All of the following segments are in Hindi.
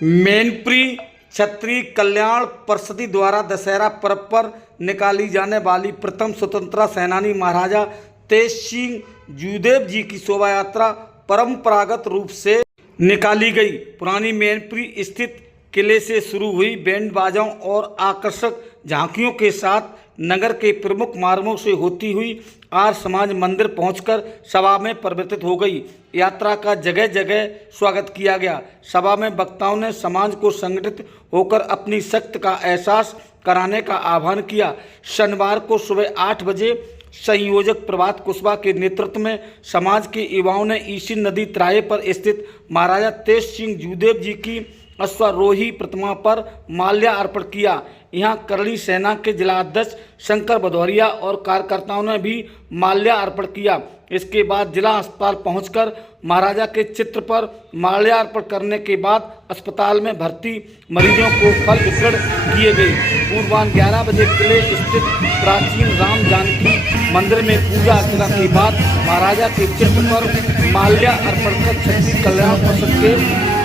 मैनपुरी क्षत्रिय कल्याण परिषद द्वारा दशहरा पर्व पर निकाली जाने वाली प्रथम स्वतंत्रता सेनानी महाराजा तेज सिंह जूदेव जी की शोभा यात्रा परंपरागत रूप से निकाली गई। पुरानी मैनपुरी स्थित किले से शुरू हुई बैंड बाजाओं और आकर्षक झांकियों के साथ नगर के प्रमुख मार्गों से होती हुई आर्य समाज मंदिर पहुंचकर सभा में परिवर्तित हो गई। यात्रा का जगह जगह स्वागत किया गया। सभा में वक्ताओं ने समाज को संगठित होकर अपनी शक्ति का एहसास कराने का आह्वान किया। शनिवार को सुबह 8 बजे संयोजक प्रभात कुशवाहा के नेतृत्व में समाज के युवाओं ने इसी नदी तराई पर स्थित महाराजा तेज सिंह जूदेव जी की अश्वारोही प्रतिमा पर माल्यार्पण किया। यहां करणी सेना के जिलाध्यक्ष शंकर भदौरिया और कार्यकर्ताओं ने भी माल्यार्पण किया। इसके बाद जिला अस्पताल पहुंचकर महाराजा के चित्र पर माल्यार्पण करने के बाद अस्पताल में भर्ती मरीजों को फल वितरण किए गए। पूर्वाह्न 11 बजे किले स्थित प्राचीन राम जानकी मंदिर में पूजा अर्चना के बाद महाराजा के चित्र पर माल्यार्पण कर क्षत्रिय कल्याण परिषद के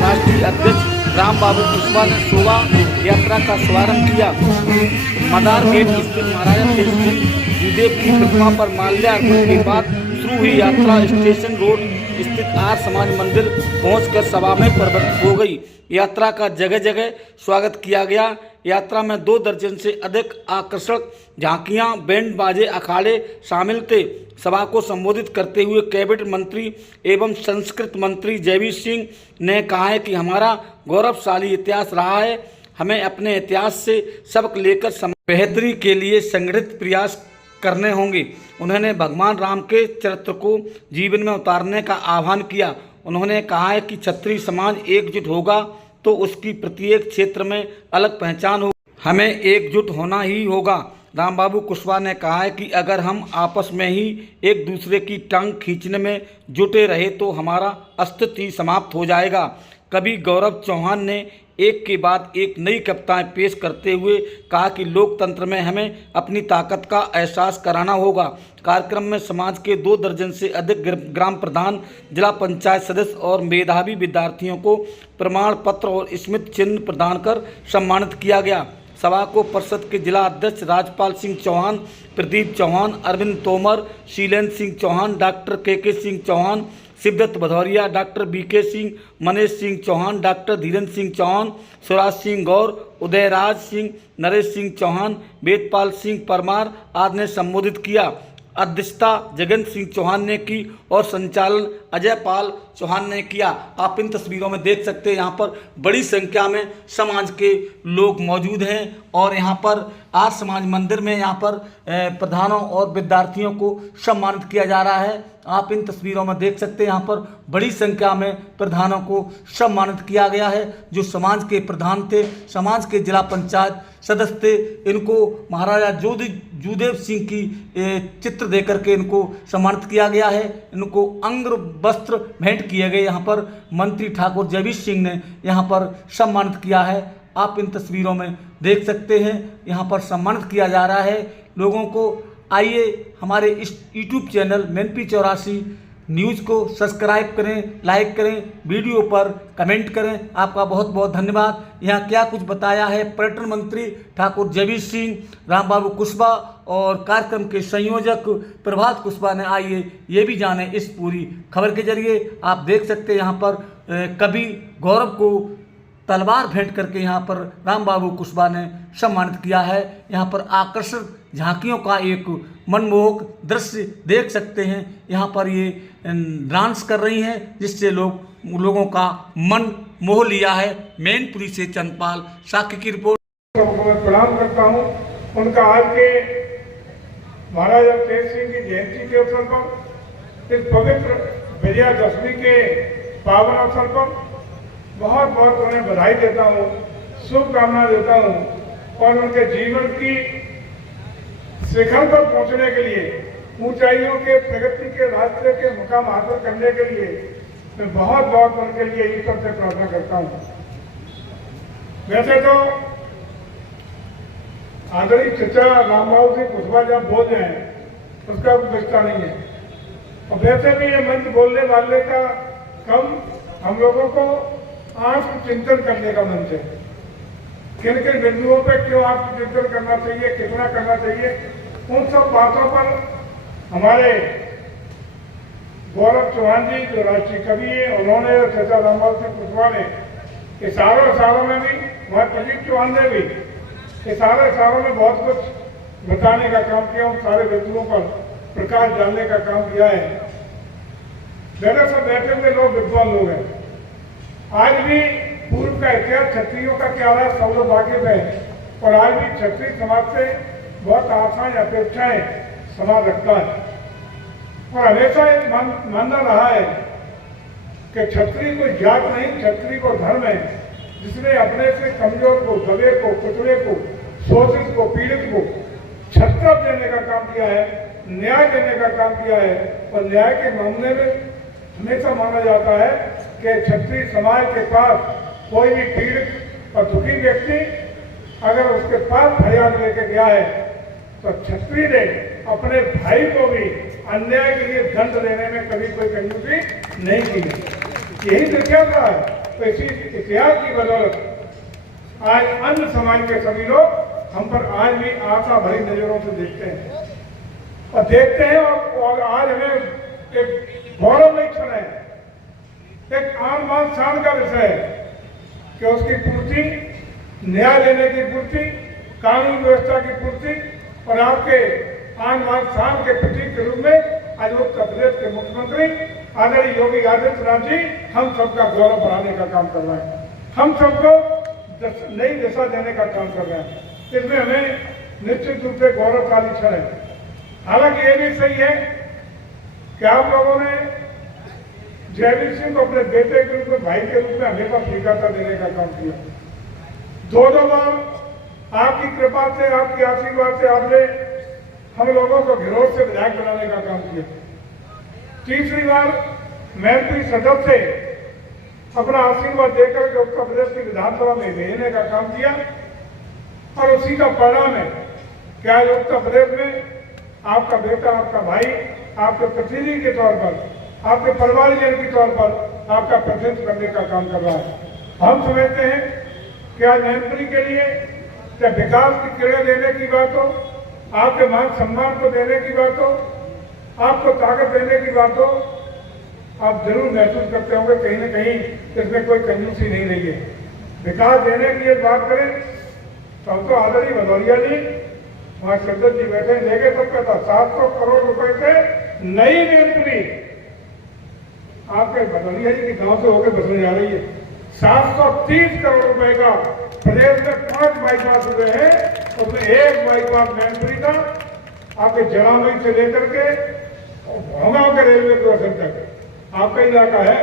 राष्ट्रीय अध्यक्ष राम बाबू कुशवाहा ने शोभा यात्रा का शुभारंभ किया। मदार गेट स्थित महाराजा तेज सिंह जूदेव की प्रतिमा पर माल्यार्पण के बाद शुरू हुई यात्रा स्टेशन रोड स्थित आर्य समाज मंदिर पहुंचकर सभा में परिवर्तित हो गई। यात्रा का जगह जगह स्वागत किया गया। यात्रा में 2 दर्जन से अधिक आकर्षक झांकियां, बैंड बाजे, अखाड़े शामिल थे। सभा को संबोधित करते हुए कैबिनेट मंत्री एवं संस्कृति मंत्री जयवीर सिंह ने कहा है कि हमारा गौरवशाली इतिहास रहा है। हमें अपने इतिहास से सबक लेकर बेहतरी के लिए संगठित प्रयास करने होंगे। उन्होंने भगवान राम के चरित्र को जीवन में उतारने का आह्वान किया। उन्होंने कहा है कि क्षत्रिय समाज एकजुट होगा तो उसकी प्रत्येक क्षेत्र में अलग पहचान होगी। हमें एकजुट होना ही होगा। राम बाबू कुशवाहा ने कहा है कि अगर हम आपस में ही एक दूसरे की टांग खींचने में जुटे रहे तो हमारा अस्तित्व ही समाप्त हो जाएगा। कवि गौरव चौहान ने एक के बाद एक नई कविताएं पेश करते हुए कहा कि लोकतंत्र में हमें अपनी ताकत का एहसास कराना होगा। कार्यक्रम में समाज के 2 दर्जन से अधिक ग्राम प्रधान, जिला पंचायत सदस्य और मेधावी विद्यार्थियों को प्रमाण पत्र और स्मृति चिन्ह प्रदान कर सम्मानित किया गया। सभा को परिषद के जिला अध्यक्ष Rajpal Singh Chauhan, Pradeep Chauhan, Arvind Tomar, Shilendra Singh Chauhan, doctor K Singh Chauhan, Shivdutt Bhadauria, doctor BK Singh, Manish Singh Chauhan, doctor Dhirendra Singh Chauhan, Swaraj Singh Gaur, Udayraj Singh, Naresh Singh Chauhan, Vedpal Singh Parmar आदि ने संबोधित किया। अध्यक्षता जगन सिंह चौहान ने की और संचालन अजय पाल चौहान ने किया। आप इन तस्वीरों में देख सकते हैं यहाँ पर बड़ी संख्या में समाज के लोग मौजूद हैं और यहाँ पर आर्य समाज मंदिर में यहाँ पर प्रधानों और विद्यार्थियों को सम्मानित किया जा रहा है। आप इन तस्वीरों में देख सकते हैं यहाँ पर बड़ी संख्या में प्रधानों को सम्मानित किया गया है। जो समाज के प्रधान थे, समाज के जिला पंचायत सदस्य थे, इनको महाराजा जूदेव सिंह की चित्र देकर के इनको सम्मानित किया गया है। इनको अंग वस्त्र भेंट किए गए। यहाँ पर मंत्री ठाकुर जयवीर सिंह ने यहाँ पर सम्मानित किया है। आप इन तस्वीरों में देख सकते हैं यहाँ पर सम्मानित किया जा रहा है लोगों को। आइए हमारे इस यूट्यूब चैनल मैनपुरी 84 न्यूज़ को सब्सक्राइब करें, लाइक करें, वीडियो पर कमेंट करें। आपका बहुत बहुत धन्यवाद। यहाँ क्या कुछ बताया है पर्यटन मंत्री ठाकुर जयवीर सिंह, राम बाबू कुशवाहा और कार्यक्रम के संयोजक प्रभात कुशवाहा ने, आइए ये भी जाने इस पूरी खबर के जरिए। आप देख सकते हैं यहाँ पर कवि गौरव को तलवार भेंट करके यहाँ पर राम बाबू कुशवाहा ने सम्मानित किया है। यहाँ पर आकर्षक झांकियों का एक मनमोहक दृश्य देख सकते हैं। यहाँ पर ये डांस कर रही हैं जिससे लोगों का मन मोह लिया है। मैनपुरी से चंदपाल साकी की रिपोर्ट। मैं प्रणाम करता हूँ। उनका आज के महाराजा तेज सिंह की जयंती के अवसर पर, इस पवित्र विजयादशमी के पावन अवसर पर बहुत बहुत उन्हें बधाई देता हूँ, शुभकामना देता हूँ और उनके जीवन की शिखर पर पहुंचने के लिए, ऊंचाइयों के प्रगति के रास्ते के मुकाम हासिल करने के लिए मैं बहुत बहुत उनके लिए ईश्वर से प्रार्थना करता हूँ। वैसे तो आदरणीय चचा राम बाबू सिंह कुशवाहा जब बोल रहे हैं उसका कोई रिश्ता नहीं है, और वैसे भी ये मंच बोलने वाले का कम हम लोगों को आत्मचिंतन करने का मंच है। किन किन बिंदुओं पे क्यों आत्मचिंतन करना चाहिए, कितना करना चाहिए, उन सब बातों पर हमारे गौरव चौहान जी जो राष्ट्रीय कवि है, उन्होंने और चाचा रामपाल सिंह कुशवाहा ने इस सालों में भी, वहाँ प्रदीप चौहान ने भी इस सालों में बहुत कुछ बताने का काम किया, उन सारे बिंदुओं पर प्रकाश डालने का काम किया है। मेरे सब बैठे हुए लोग विद्वान लोग हैं। आज भी पूर्व का इतिहास क्षत्रियों का क्या रहा सब लोग वाकिफ है, और आज भी क्षत्रिय समाज से बहुत आशाएं अपेक्षाएं समाज रखता है, और हमेशा मानना रहा है कि क्षत्रिय को जात नहीं, क्षत्रिय को धर्म है, जिसने अपने से कमजोर को, दबे को, कुचले को, शोषित को, पीड़ित को छत्र देने का काम किया है, न्याय देने का काम किया है। और न्याय के मामले में हमेशा माना जाता है कि क्षत्रिय समाज के पास कोई भी पीड़ित और दुखी व्यक्ति अगर उसके पास फरियाद लेके गया है तो क्षत्रिय ने अपने भाई को भी अन्याय के लिए दंड देने में कभी कोई कंजूसी नहीं की है। यही इतिहास रहा है। तो इसी इतिहास की बदौलत आज अन्य समाज के सभी लोग हम पर आज भी आशा भरी नजरों से देखते हैं और आज हमें एक गौरवमयी क्षण है, एक आन बान शान का विषय है कि उसकी पूर्ति, न्याय देने की पूर्ति, कानून व्यवस्था की पूर्ति और आपके आन बान शान के प्रतीक के रूप में आज उत्तर प्रदेश के मुख्यमंत्री आदरणीय योगी आदित्यनाथ जी हम सबका गौरव बढ़ाने का काम कर रहे हैं, हम सबको नई दिशा देने का काम कर रहे हैं। इसमें हमें निश्चित रूप से गौरवशाली क्षण है। हालांकि ये भी सही है कि आप लोगों ने जयवीर सिंह को अपने बेटे के रूप में, भाई के रूप में हमेशा स्वीकारता देने का काम किया। दो बार आपकी कृपा से, आपके आशीर्वाद से आपने हम लोगों को घिरोट से विधायक बनाने का काम किया। तीसरी बार मैत्री सदस्य से अपना आशीर्वाद देकर के उत्तर प्रदेश की विधानसभा में भेजने का काम किया, और उसी का परिणाम है कि आज उत्तर प्रदेश में आपका बेटा, आपका भाई आपके प्रतिनिधि के तौर पर, आपके परिवारजन के तौर पर आपका प्रतिनिधित्व करने का काम कर रहा है। हम समझते हैं कि आज मैनपुरी के लिए चाहे विकास की किरणें देने की बात हो, आपके मान सम्मान को देने की बात हो, आपको ताकत देने की बात हो, आप जरूर महसूस करते होंगे कहीं न कहीं इसमें कोई कंजूसी नहीं रही है। विकास देने की बात करें तो आदरणीय भदौरिया जी, वहाँ सज्जन जी बैठे, लेके सबका था 700 करोड़ रुपए से नई मैनपुरी आपके भदौरिया जी के गांव से होकर बसने जा रही है। 730 करोड़ रुपए का प्रदेश में 5 बाईपास हुए हैं, उसमें एक बाईपास मैनपुरी का आपके जड़ामई से लेकर के भोगांव के रेलवे क्रॉसिंग तक आपका इलाका है।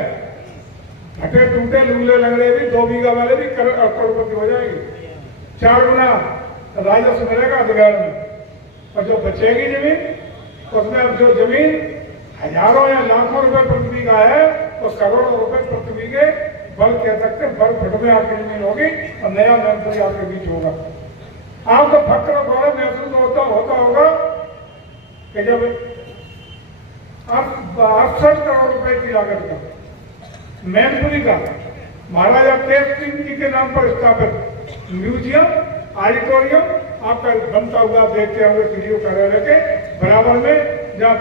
घटे टूटे लूले लंगड़े भी 2 बीघा वाले भी करोड़पति हो जाएंगे। 4 गुना राजस्व मिलेगा अधिकार में, और जो बचेगी जमीन उसमें अब जो जमीन हजारों या लाखों रुपए प्रति बीघा है तो करोड़ों रुपए प्रति बीघे बल कह सकते बल फट में आपकी जमीन होगी और नया मैनपुरी आपके बीच होगा। आपको फक्र और गौरव महसूस होता होगा कि जब 68 करोड़ रुपए की लागत का मैनपुरी का महाराजा तेज सिंह जी के नाम पर स्थापित म्यूजियम, ऑडिटोरियम आपका बनता हुआ देखते हुए सीडीओ कार्यालय के बराबर में, जब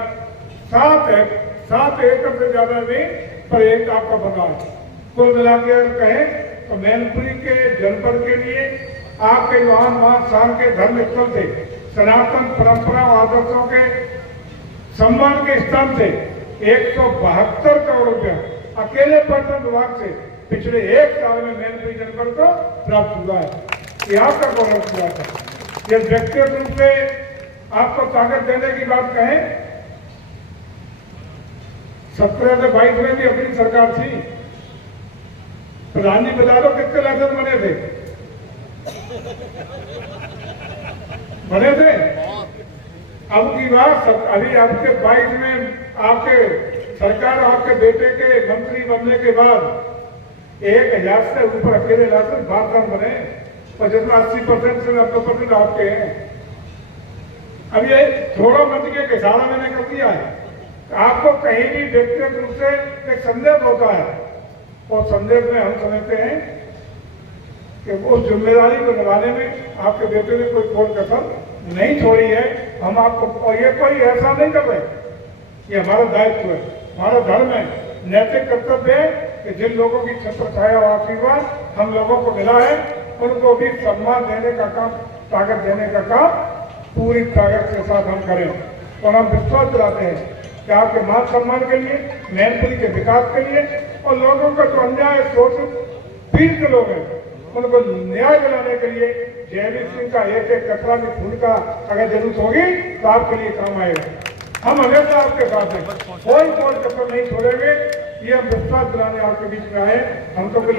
7 एकड़ से ज्यादा में पर एक आपका बना है। कुल मिला के अगर कहें तो मैनपुरी के जनपद के लिए आपके वहां शान के धर्म स्थल से, सनातन परंपरा आदर्शों के सम्मान के स्थान से 172 करोड़ रुपया अकेले पर्यटन विभाग से पिछले 1 साल में मैनपुरी जनपद को प्राप्त हुआ है। ये आपका गौरव हुआ था। ये व्यक्तिगत रूप से आपको ताकत देने की बात कहें, 17 से 22 में भी अपनी सरकार थी। प्रधान जी बता दो कितने लाइसेंस बने थे? बने थे। अब की बात अभी आपके 22 में आपके सरकार, आपके बेटे के मंत्री बनने के बाद 1000 से ऊपर अकेले लाइसेंस 12 बने, और जिसमें 80% से 90% आपके हैं। अब ये थोड़ा मंत्री के इशारा मैंने कर दिया है। आपको कहीं भी व्यक्तिगत रूप से एक संदेह होता है और संदेश में हम समझते हैं कि उस जिम्मेदारी को निभाने में आपके बेटे ने कोई कोई कसर नहीं छोड़ी है। हम आपको, और ये कोई ऐसा नहीं कर रहे, ये हमारा दायित्व है, हमारा धर्म है, नैतिक कर्तव्य है कि जिन लोगों की छत्र छाया और आशीर्वाद हम लोगों को मिला है उनको भी सम्मान देने का काम, ताकत देने का काम पूरी ताकत के साथ हम करें। और हम विश्वास दिलाते हैं कि आपके मान सम्मान के लिए, मैनपुरी के विकास के लिए और लोगों का जो अन्याय शोषित पीड़ित लोग हैं उनको न्याय दिलाने के लिए जयवीर सिंह का एक एक कतरा भी खून का अगर जरूरत होगी तो आपके लिए काम आएगा। हम हमेशा आपके साथ हैं, कोई कसर नहीं छोड़ेंगे। ये हम विश्वास दिलाने आपके बीच में आए। हम तो कोई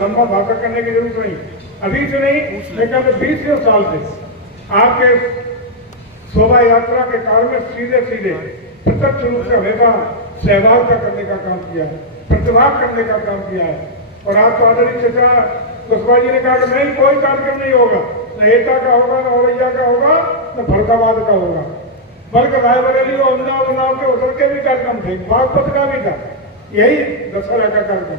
लंबा भाषण करने की जरूरत नहीं, अभी से नहीं लेकिन 20 साल से आपके शोभा यात्रा के कार्य में सीधे सीधे प्रत्यक्ष रूप से हमेशा सहभागिता करने का काम किया है, प्रतिभाग करने का काम किया है। और आप तो आदरणीय चचा कुशवाहा जी ने कहा कि नहीं, कोई कार्यक्रम नहीं होगा, न एटा का होगा, न औरैया का होगा, न फरुखाबाद का होगा, बल्कि रायबरेली और उन्नाव के उधर के भी कार्यक्रम थे, बागपत का भी था, यही दशहरा का कार्यक्रम।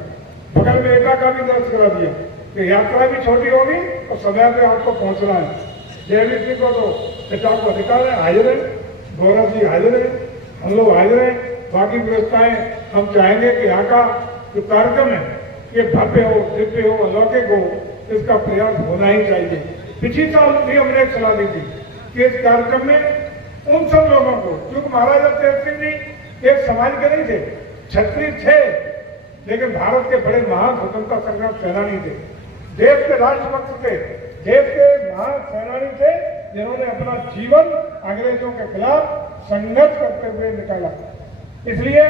बगल में एटा का भी दर्ज करा दिया कि यात्रा भी छोटी होगी और समय पे आपको पहुंचना है। जयवीर सिंह को तो पिता को अधिकार है, हाजिर है, गौरव जी हाजिर है, हम लोग हाजिर हैं। बाकी व्यवस्थाएं हम चाहेंगे कि यहाँ का जो कार्यक्रम है ये भव्य हो, दिव्य हो, अलौकिक हो, इसका प्रयास होना ही चाहिए। पिछली साल भी हमने एक सलाह दी थी कि इस कार्यक्रम में उन सब लोगों को, क्योंकि महाराजा तेज सिंह जी एक समाज के नहीं थे, क्षत्रिय थे, लेकिन भारत के बड़े महान स्वतंत्रता संग्राम सेनानी थे, देश के राष्ट्रभक्त थे, देश के महान सेनानी थे जिन्होंने अपना जीवन अंग्रेजों के खिलाफ संघर्ष करते हुए निकाला। इसलिए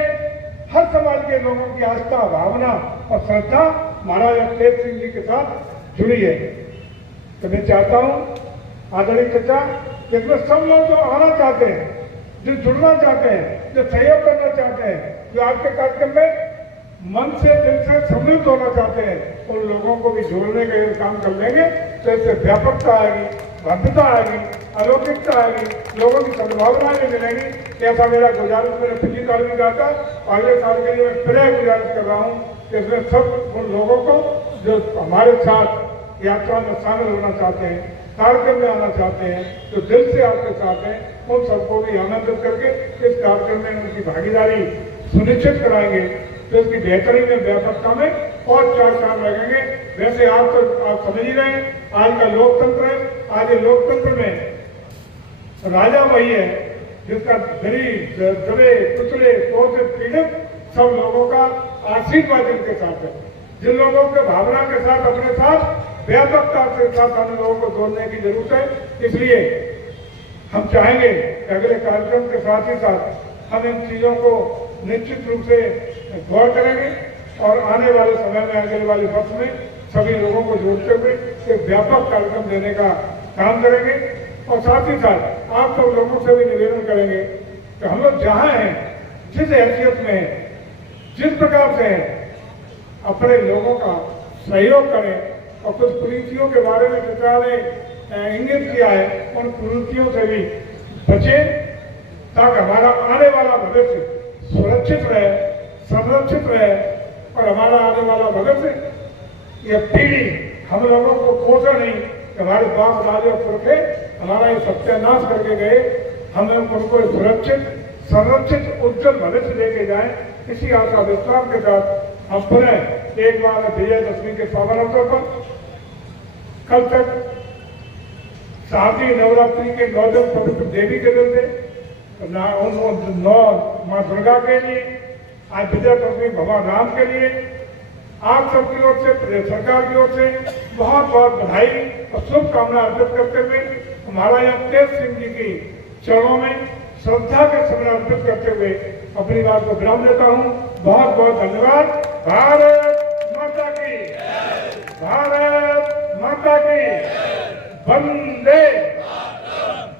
हर समाज के लोगों की आस्था, भावना और श्रद्धा महाराजा तेज सिंह जी के साथ जुड़ी है। तो मैं चाहता हूं आदरणीय चचा, जिसमें सब लोग जो आना चाहते हैं, जो जुड़ना चाहते हैं, जो सहयोग करना चाहते हैं, जो आपके कार्यक्रम में मन से, दिल से सम्मिलित होना चाहते हैं, उन लोगों को भी जोड़ने का काम कर लेंगे तो इससे व्यापकता आएगी, भव्यता आएगी, अलौकिकता आएगी, लोगों की सद्भावनाएं भी मिलेंगी। ऐसा मेरा गुजारिश मैंने पिछली साल भी कहा था, अगले साल के लिए मैं फिर गुजारिश कर रहा हूँ कि इसमें सब उन लोगों को जो हमारे साथ यात्रा में शामिल होना चाहते हैं, कार्यक्रम में आना चाहते हैं, जो दिल से आपके साथ हैं, उन सबको भी आमंत्रित करके इस कार्यक्रम में उनकी भागीदारी सुनिश्चित कराएंगे तो इसकी बेहतरी में, व्यापकता में और 4 साल लगेंगे। वैसे आप समझ ही रहे हैं, आज का लोकतंत्र है, आज ये लोकतंत्र में राजा वही है जिसका गरीब, दबे, कुचले, शोषित, पीड़ित सब लोगों का आशीर्वाद जिनके साथ है, जिन लोगों के भावना के साथ, अपने साथ व्यापकता के साथ अन्य लोगों को जोड़ने की जरूरत है। इसलिए हम चाहेंगे कि अगले कार्यक्रम के साथ ही साथ हम इन चीजों को निश्चित रूप से गौर करेंगे और आने वाले समय में, आने वाले वर्ष में सभी लोगों को जोड़ते हुए एक व्यापक कार्यक्रम देने का काम करेंगे। और साथ ही साथ आप सब लोगों से भी निवेदन करेंगे कि हम लोग जहाँ हैं, जिस हैसियत में हैं, जिस प्रकार से हैं, अपने लोगों का सहयोग करें और कुछ कुरीतियों के बारे में सरकार ने इंगित किया है, उन कुरीतियों से भी बचें ताकि हमारा आने वाला भविष्य सुरक्षित रहे, संरक्षित रहे और हमारा आने वाला भविष्य, यह पीढ़ी हम लोगों को कोसा नहीं कि हमारे बाप दादा पुरखे हमारा ये सत्यानाश करके गए, हमें उनको सुरक्षित, संरक्षित, उज्जवल भविष्य लेके जाएं। इसी आशा विश्वास के साथ हम पुनः एक बार विजयदशमी के पावन अवसर पर कल तक शारदीय नवरात्रि के 9 दिन पवित्र देवी के दिन थे, 9 माँ दुर्गा के लिए, आज विजयदशमी भगवान राम के लिए आप सबकी ओर से, प्रदेश सरकार की ओर से बहुत बहुत बधाई और शुभकामना अर्पित करते हुए महाराजा तेज सिंह जी की चरणों में श्रद्धा के समय अर्पित करते हुए अपनी बात को विराम देता हूँ। बहुत बहुत धन्यवाद। भारत माता की, भारत माता की, वंदे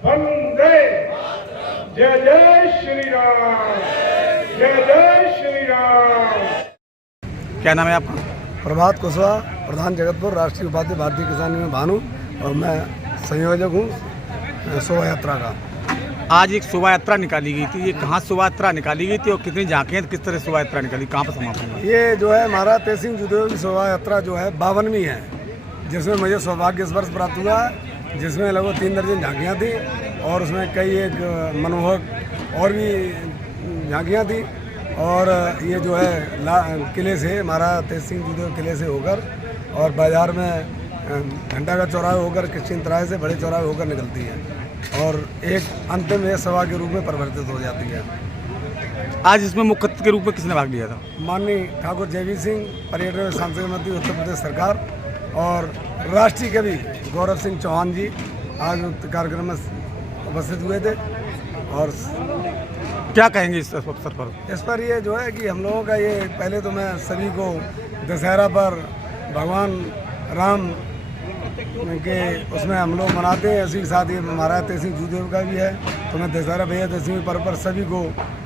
वंदे, जय जय श्री राम, जय जय श्री राम। क्या नाम है आपका? प्रभात कुशवाहा, प्रधान जगतपुर, राष्ट्रीय उपाध्यक्ष भारतीय किसान यूनियन भानु, और मैं संयोजक हूँ शोभा यात्रा का। आज एक शोभा यात्रा निकाली गई थी, ये कहाँ शोभा यात्रा निकाली गई थी और कितनी झांकियाँ, किस तरह शोभा यात्रा निकाली, कहाँ पर समापन हुआ? ये जो है महाराज तेज सिंह जूदेव की शोभा यात्रा जो है 52वीं है, जिसमें मुझे सौभाग्य स्पर्श प्राप्त हुआ, जिसमें लगभग 3 दर्जन झांकियाँ थी और उसमें कई एक मनमोहक और भी झांकियाँ थी। और ये जो है किले से, महाराज तेज सिंह जूदेव किले से होकर और बाजार में घंटा का चौराहे होकर, क्रिश्चियन तराहे से बड़े चौराहे होकर निकलती है और एक अंतिम एक सभा के रूप में परिवर्तित हो जाती है। आज इसमें मुख्य अतिथि के रूप में किसने भाग लिया था? माननीय ठाकुर जयवीर सिंह, पर्यटन एवं सांस्कृतिक मंत्री उत्तर प्रदेश सरकार, और राष्ट्रीय कवि गौरव सिंह चौहान जी आज उक्त कार्यक्रम में उपस्थित हुए थे। और क्या कहेंगे इस अवसर पर? इस पर ये जो है कि हम लोगों का ये, पहले तो मैं सभी को दशहरा पर भगवान राम के उसमें हम लोग मनाते हैं, इसी के साथ ये महाराज तेज सिंह जूदेव का भी है, तो मैं दशहरा विजयदशमी पर्व पर सभी को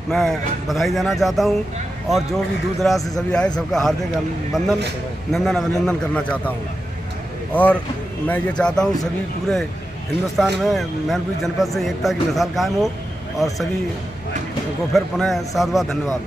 मैं बधाई देना चाहता हूँ और जो भी दूर दराज से सभी आए सबका हार्दिक वंदन, नंदन अभिनंदन करना चाहता हूँ। और मैं ये चाहता हूँ सभी पूरे हिंदुस्तान में मैनपुरी जनपद से एकता की मिसाल कायम हो और सभी को फिर पुनः साधुवाद, धन्यवाद।